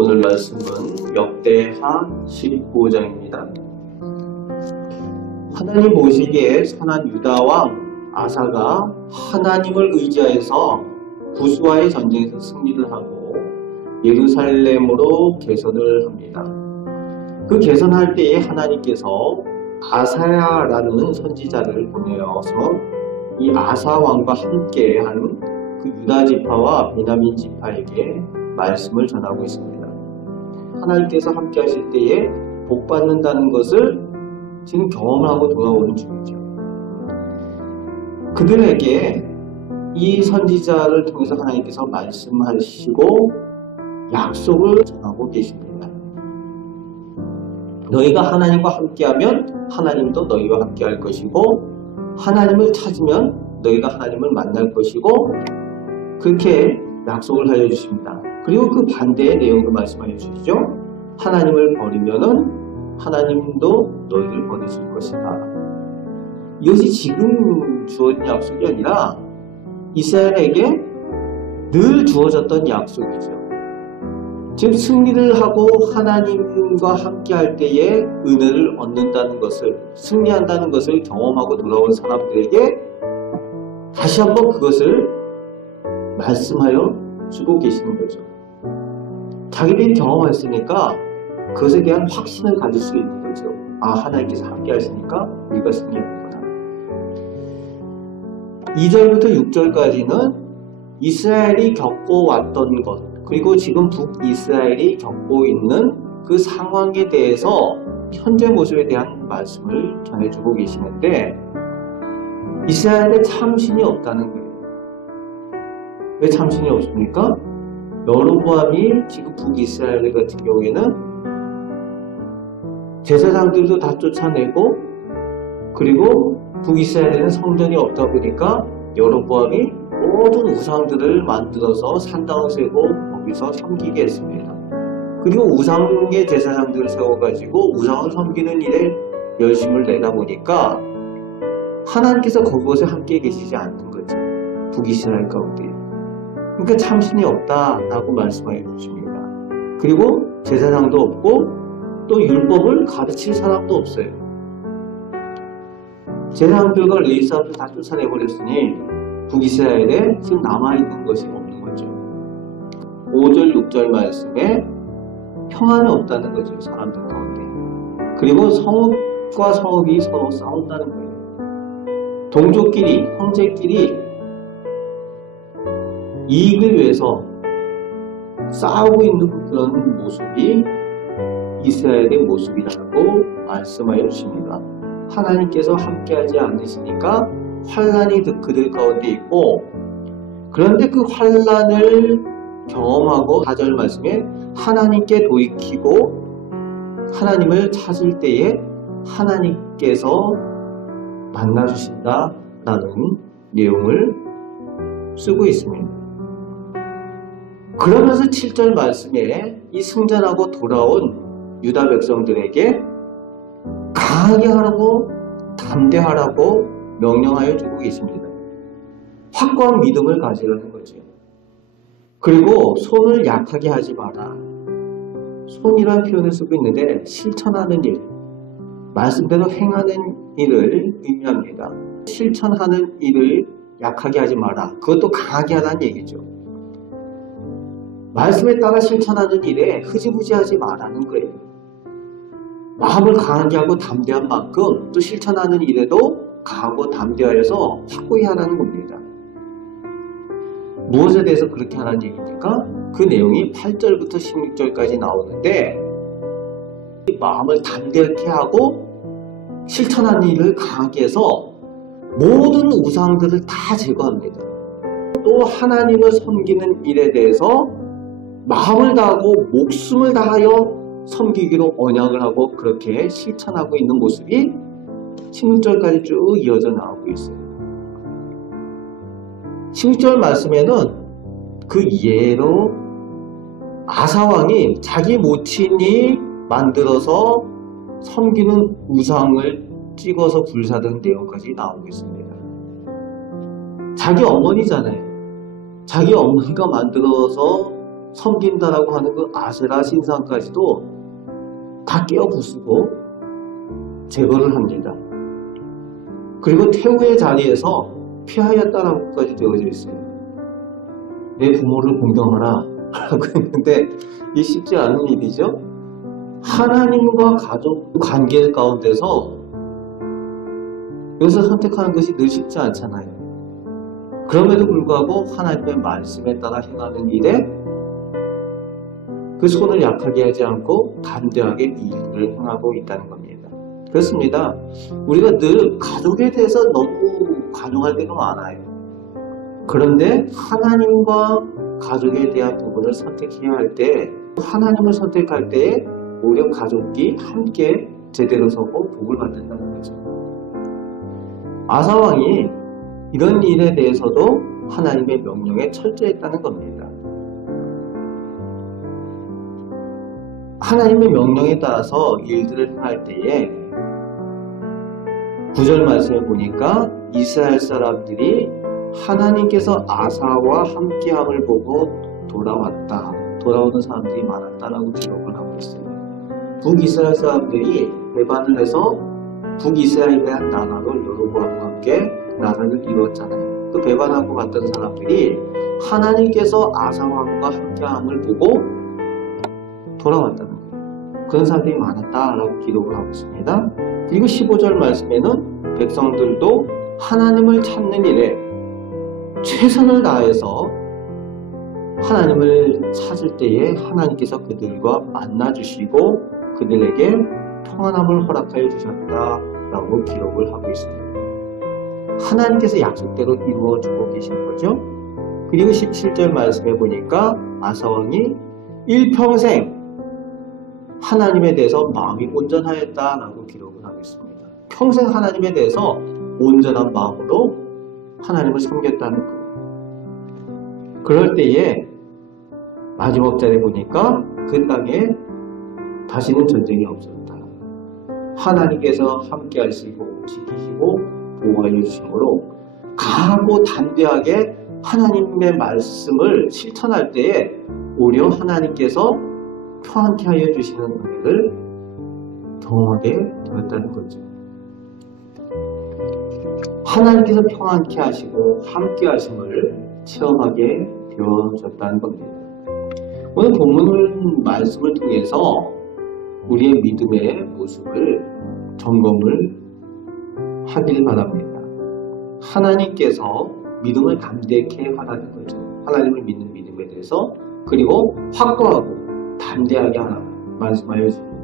오늘 말씀은 역대하 15장입니다. 하나님 보시기에 선한 유다 왕 아사가 하나님을 의지하여서 부수와의 전쟁에서 승리를 하고 예루살렘으로 개선을 합니다. 그 개선할 때에 하나님께서 아사야라는 선지자를 보내어서 이 아사 왕과 함께한 그 유다 지파와 베냐민 지파에게 말씀을 전하고 있습니다. 하나님께서 함께 하실 때에 복 받는다는 것을 지금 경험하고 돌아오는 중이죠. 그들에게 이 선지자를 통해서 하나님께서 말씀하시고 약속을 전하고 계십니다. 너희가 하나님과 함께하면 하나님도 너희와 함께할 것이고, 하나님을 찾으면 너희가 하나님을 만날 것이고, 그렇게 약속을 하여 주십니다. 그리고 그 반대의 내용도 말씀하여 주시죠. 하나님을 버리면은 하나님도 너희를 버리실 것이다. 이것이 지금 주어진 약속이 아니라 이스라엘에게 늘 주어졌던 약속이죠. 지금 승리를 하고 하나님과 함께 할 때에 은혜를 얻는다는 것을, 승리한다는 것을 경험하고 돌아온 사람들에게 다시 한번 그것을 말씀하여 주고 계시는 거죠. 자기들이 경험했으니까 그것에 대한 확신을 가질 수 있는 거죠. 아, 하나님께서 함께 하시니까 우리가 승리하는구나. 2절부터 6절까지는 이스라엘이 겪어왔던 것, 그리고 지금 북이스라엘이 겪고 있는 그 상황에 대해서 현재 모습에 대한 말씀을 전해주고 계시는데, 이스라엘에 참신이 없다는 거예요. 왜 참신이 없습니까? 여로보암이 지금 북이스라엘 같은 경우에는 제사장들도 다 쫓아내고, 그리고 북이스라엘에는 성전이 없다 보니까 여로보암이 모든 우상들을 만들어서 산당을 세고 거기서 섬기게 했습니다. 그리고 우상의 제사장들을 세워가지고 우상을 섬기는 일에 열심을 내다 보니까 하나님께서 그곳에 함께 계시지 않는 거죠. 북이스라엘 가운데. 그러니까 참신이 없다라고 말씀해 주십니다. 그리고 제사장도 없고 또 율법을 가르칠 사람도 없어요. 제사장들과 레위 사람들 다 쫓아내버렸으니 북이스라엘에 지금 남아있는 것이 없는 거죠. 5절 6절 말씀에 평안이 없다는 거죠. 사람들 가운데. 그리고 성읍과 성읍이 서로 싸운다는 거예요. 동족끼리, 형제끼리 이익을 위해서 싸우고 있는 그런 모습이 이스라엘의 모습이라고 말씀하여 주십니다. 하나님께서 함께하지 않으시니까 환란이 그들 가운데 있고, 그런데 그 환란을 경험하고 4절 말씀에 하나님께 돌이키고 하나님을 찾을 때에 하나님께서 만나주신다라는 내용을 쓰고 있습니다. 그러면서 7절 말씀에 이 승전하고 돌아온 유다 백성들에게 강하게 하라고, 담대하라고 명령하여 주고 계십니다. 확고한 믿음을 가지라는 거죠. 그리고 손을 약하게 하지 마라. 손이라는 표현을 쓰고 있는데 실천하는 일, 말씀대로 행하는 일을 의미합니다. 실천하는 일을 약하게 하지 마라. 그것도 강하게 하라는 얘기죠. 말씀에 따라 실천하는 일에 흐지부지하지 말라는 거예요. 마음을 강하게 하고 담대한 만큼 또 실천하는 일에도 강하고 담대하여서 확고히 하라는 겁니다. 무엇에 대해서 그렇게 하라는 얘기입니까? 그 내용이 8절부터 16절까지 나오는데, 마음을 담대하게 하고 실천하는 일을 강하게 해서 모든 우상들을 다 제거합니다. 또 하나님을 섬기는 일에 대해서 마음을 다하고 목숨을 다하여 섬기기로 언약을 하고 그렇게 실천하고 있는 모습이 16절까지 쭉 이어져 나오고 있어요. 16절 말씀에는 그 예로 아사왕이 자기 모친이 만들어서 섬기는 우상을 찍어서 불사던 내용까지 나오고 있습니다. 자기 어머니잖아요. 자기 어머니가 만들어서 섬긴다라고 하는 그 아세라 신상까지도 다 깨어부수고 제거를 합니다. 그리고 태우의 자리에서 피하였다라고까지 되어져 있어요. 내 부모를 공경하라 라고 했는데 이 쉽지 않은 일이죠. 하나님과 가족 관계 가운데서 이것을 선택하는 것이 늘 쉽지 않잖아요. 그럼에도 불구하고 하나님의 말씀에 따라 행하는 일에 그 손을 약하게 하지 않고 담대하게 이 일을 행하고 있다는 겁니다. 그렇습니다. 우리가 늘 가족에 대해서 너무 관용할 때가 많아요. 그런데 하나님과 가족에 대한 부분을 선택해야 할 때, 하나님을 선택할 때 오히려 가족이 함께 제대로 서고 복을 받는다는 거죠. 아사왕이 이런 일에 대해서도 하나님의 명령에 철저했다는 겁니다. 하나님의 명령에 따라서 일들을 행할 때에 9절 말씀을 보니까 이스라엘 사람들이 하나님께서 아사와 함께함을 보고 돌아왔다. 돌아오는 사람들이 많았다라고 기록을 하고 있어요. 북이스라엘 사람들이 배반을 해서 북이스라엘에 대한 나라로 여로보암과 함께 나라를 이루었잖아요. 그 배반하고 갔던 사람들이 하나님께서 아사왕과 함께함을 보고 돌아왔다는 거예요. 그런 사람들이 많았다라고 기록을 하고 있습니다. 그리고 15절 말씀에는 백성들도 하나님을 찾는 일에 최선을 다해서 하나님을 찾을 때에 하나님께서 그들과 만나주시고 그들에게 평안함을 허락하여 주셨다라고 기록을 하고 있습니다. 하나님께서 약속대로 이루어주고 계신 거죠. 그리고 17절 말씀에 보니까 아사왕이 일평생 하나님에 대해서 마음이 온전하였다라고 기록을 하고 있습니다. 평생 하나님에 대해서 온전한 마음으로 하나님을 섬겼다는 거예요. 그럴 때에 마지막 절에 보니까 그 땅에 다시는 전쟁이 없었다. 하나님께서 함께 하시고 지키시고 보호하여 주심으로 강하고 담대하게 하나님의 말씀을 실천할 때에 오히려 하나님께서 평안케 하여 주시는 은혜를 경험하게 되었다는 거죠. 하나님께서 평안케 하시고 함께 하심을 체험하게 되어졌다는 겁니다. 오늘 본문 말씀을 통해서 우리의 믿음의 모습을 점검을 하길 바랍니다. 하나님께서 믿음을 담대케 하라는 거죠. 하나님을 믿는 믿음에 대해서. 그리고 확고하고 담대하게 하라 말씀하여 줍니다.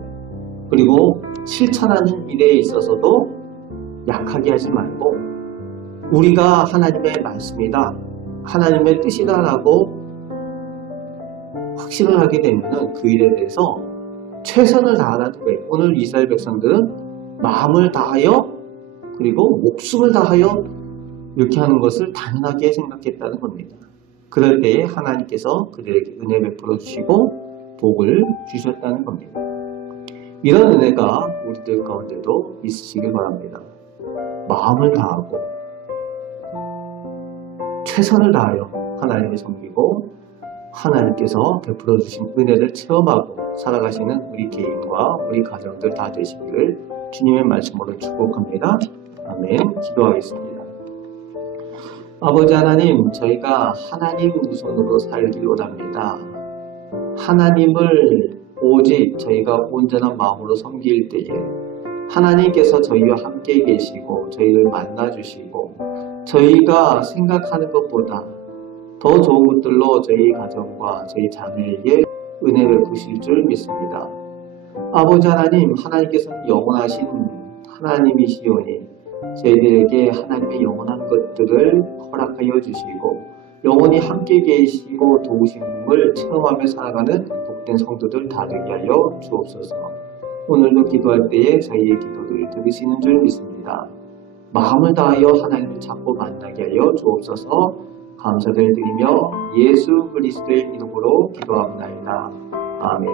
그리고 실천하는 일에 있어서도 약하게 하지 말고 우리가 하나님의 말씀이다, 하나님의 뜻이다 라고 확신을 하게 되면 그 일에 대해서 최선을 다하라는 거예요. 오늘 이스라엘 백성들은 마음을 다하여 그리고 목숨을 다하여 이렇게 하는 것을 당연하게 생각했다는 겁니다. 그럴 때에 하나님께서 그들에게 은혜 베풀어 주시고 복을 주셨다는 겁니다. 이런 은혜가 우리들 가운데도 있으시길 바랍니다. 마음을 다하고 최선을 다하여 하나님을 섬기고 하나님께서 베풀어 주신 은혜를 체험하고 살아가시는 우리 개인과 우리 가정들 다 되시기를 주님의 말씀으로 축복합니다. 아멘. 기도하겠습니다. 아버지 하나님, 저희가 하나님 우선으로 살길 원합니다. 하나님을 오직 저희가 온전한 마음으로 섬길 때에 하나님께서 저희와 함께 계시고 저희를 만나주시고 저희가 생각하는 것보다 더 좋은 것들로 저희 가정과 저희 자녀에게 은혜 베푸실 줄 믿습니다. 아버지 하나님, 하나님께서는 영원하신 하나님이시오니 저희들에게 하나님의 영원한 것들을 허락하여 주시고 영원히 함께 계시고 도우심을 체험하며 살아가는 복된 성도들 다 되게 하여 주옵소서. 오늘도 기도할 때에 저희의 기도를 들으시는 줄 믿습니다. 마음을 다하여 하나님을 찾고 만나게 하여 주옵소서. 감사를 드리며 예수 그리스도의 이름으로 기도합니다. 아멘.